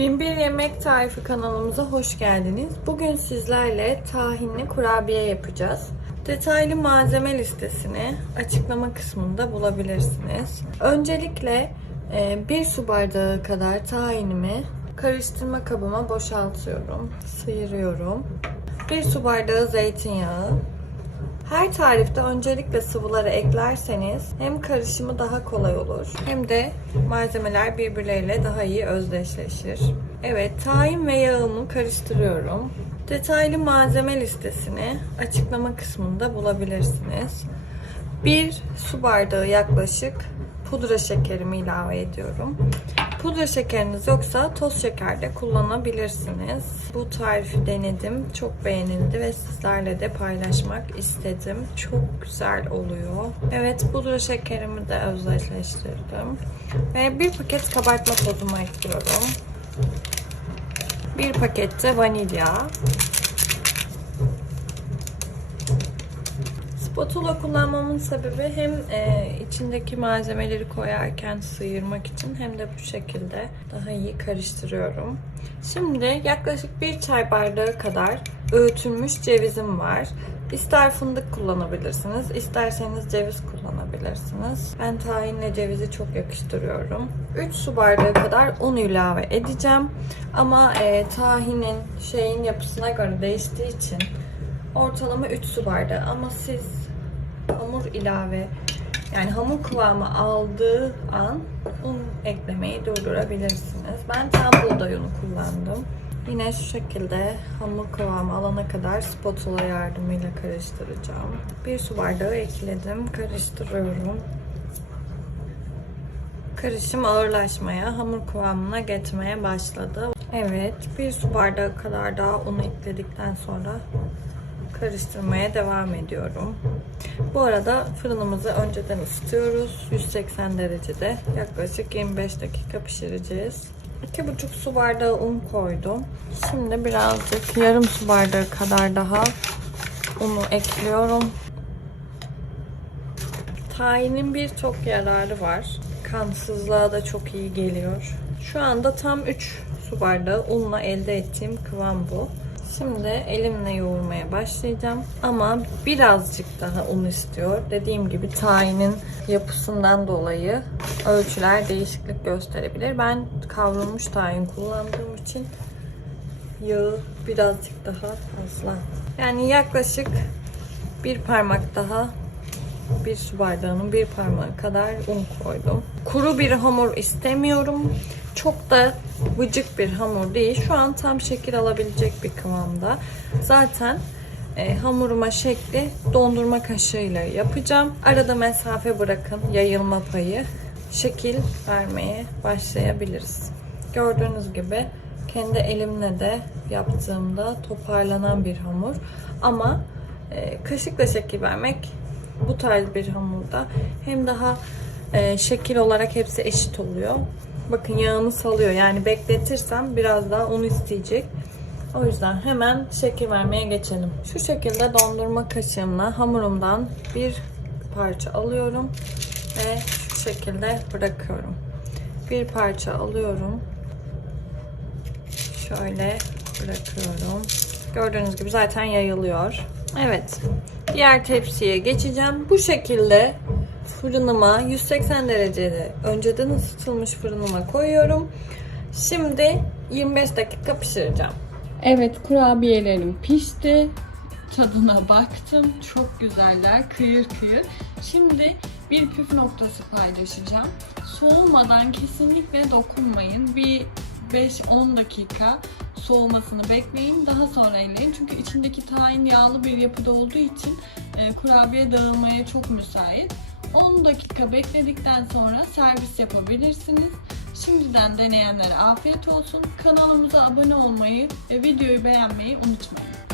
Binbir Yemek Tarifi kanalımıza hoş geldiniz. Bugün sizlerle tahinli kurabiye yapacağız. Detaylı malzeme listesini açıklama kısmında bulabilirsiniz. Öncelikle e, bir su bardağı kadar tahinimi karıştırma kabıma boşaltıyorum. Sıyırıyorum. Bir su bardağı zeytinyağı, her tarifte öncelikle sıvıları eklerseniz hem karışımı daha kolay olur hem de malzemeler birbirleriyle daha iyi özdeşleşir. Evet, tahin ve yağımı karıştırıyorum. Detaylı malzeme listesini açıklama kısmında bulabilirsiniz. Bir su bardağı yaklaşık pudra şekerimi ilave ediyorum. Pudra şekeriniz yoksa toz şeker de kullanabilirsiniz. Bu tarifi denedim. Çok beğenildi ve sizlerle de paylaşmak istedim. Çok güzel oluyor. Evet pudra şekerimi de özdeşleştirdim. Ve bir paket kabartma tozumu ekliyorum. Bir pakette vanilya. Spatula kullanmamın sebebi hem e, içindeki malzemeleri koyarken sıyırmak için hem de bu şekilde daha iyi karıştırıyorum. Şimdi yaklaşık bir çay bardağı kadar öğütülmüş cevizim var. İster fındık kullanabilirsiniz, isterseniz ceviz kullanabilirsiniz. Ben tahinle cevizi çok yakıştırıyorum. 3 su bardağı kadar un ilave edeceğim. Ama e, tahinin şeyin yapısına göre değiştiği için ortalama 3 su bardağı ama siz hamur ilave yani hamur kıvamı aldığı an un eklemeyi durdurabilirsiniz. Ben tam buğday unu kullandım. Yine şu şekilde hamur kıvamı alana kadar spatula yardımıyla karıştıracağım. Bir su bardağı ekledim. Karıştırıyorum. Karışım ağırlaşmaya, hamur kıvamına geçmeye başladı. Evet, bir su bardağı kadar daha unu ekledikten sonra karıştırmaya devam ediyorum. Bu arada fırınımızı önceden ısıtıyoruz. 180 derecede yaklaşık 25 dakika pişireceğiz. 2,5 su bardağı un koydum. Şimdi birazcık yarım su bardağı kadar daha unu ekliyorum. Tahinin birçok yararı var. Kansızlığa da çok iyi geliyor. Şu anda tam 3 su bardağı unla elde ettiğim kıvam bu. Şimdi elimle yoğurmaya başlayacağım. Ama birazcık daha un istiyor. Dediğim gibi tahinin yapısından dolayı ölçüler değişiklik gösterebilir. Ben kavrulmuş tahin kullandığım için yağı birazcık daha fazla. Yani yaklaşık bir parmak daha bir su bardağının bir parmağı kadar un koydum. Kuru bir hamur istemiyorum. Çok da vıcık bir hamur değil. Şu an tam şekil alabilecek bir kıvamda. Zaten e, hamuruma şekli dondurma kaşığıyla yapacağım. Arada mesafe bırakın yayılma payı. Şekil vermeye başlayabiliriz. Gördüğünüz gibi kendi elimle de yaptığımda toparlanan bir hamur. Ama e, kaşıkla şekil vermek bu tarz bir hamurda hem daha e, şekil olarak hepsi eşit oluyor. Bakın yağını salıyor. Yani bekletirsem biraz daha un isteyecek. O yüzden hemen şekil vermeye geçelim. Şu şekilde dondurma kaşığımla hamurumdan bir parça alıyorum ve şu şekilde bırakıyorum. Bir parça alıyorum. Şöyle bırakıyorum. Gördüğünüz gibi zaten yayılıyor. Evet. Diğer tepsiye geçeceğim. Bu şekilde fırınıma 180 derecede önceden ısıtılmış fırınıma koyuyorum. Şimdi 25 dakika pişireceğim. Evet kurabiyelerim pişti. Tadına baktım. Çok güzeller. Kıyır kıyır. Şimdi bir püf noktası paylaşacağım. Soğumadan kesinlikle dokunmayın. Bir 5-10 dakika soğumasını bekleyin. Daha sonra elleyin. Çünkü içindeki tahin yağlı bir yapıda olduğu için e, kurabiye dağılmaya çok müsait. 10 dakika bekledikten sonra servis yapabilirsiniz. Şimdiden deneyenlere afiyet olsun. Kanalımıza abone olmayı ve videoyu beğenmeyi unutmayın.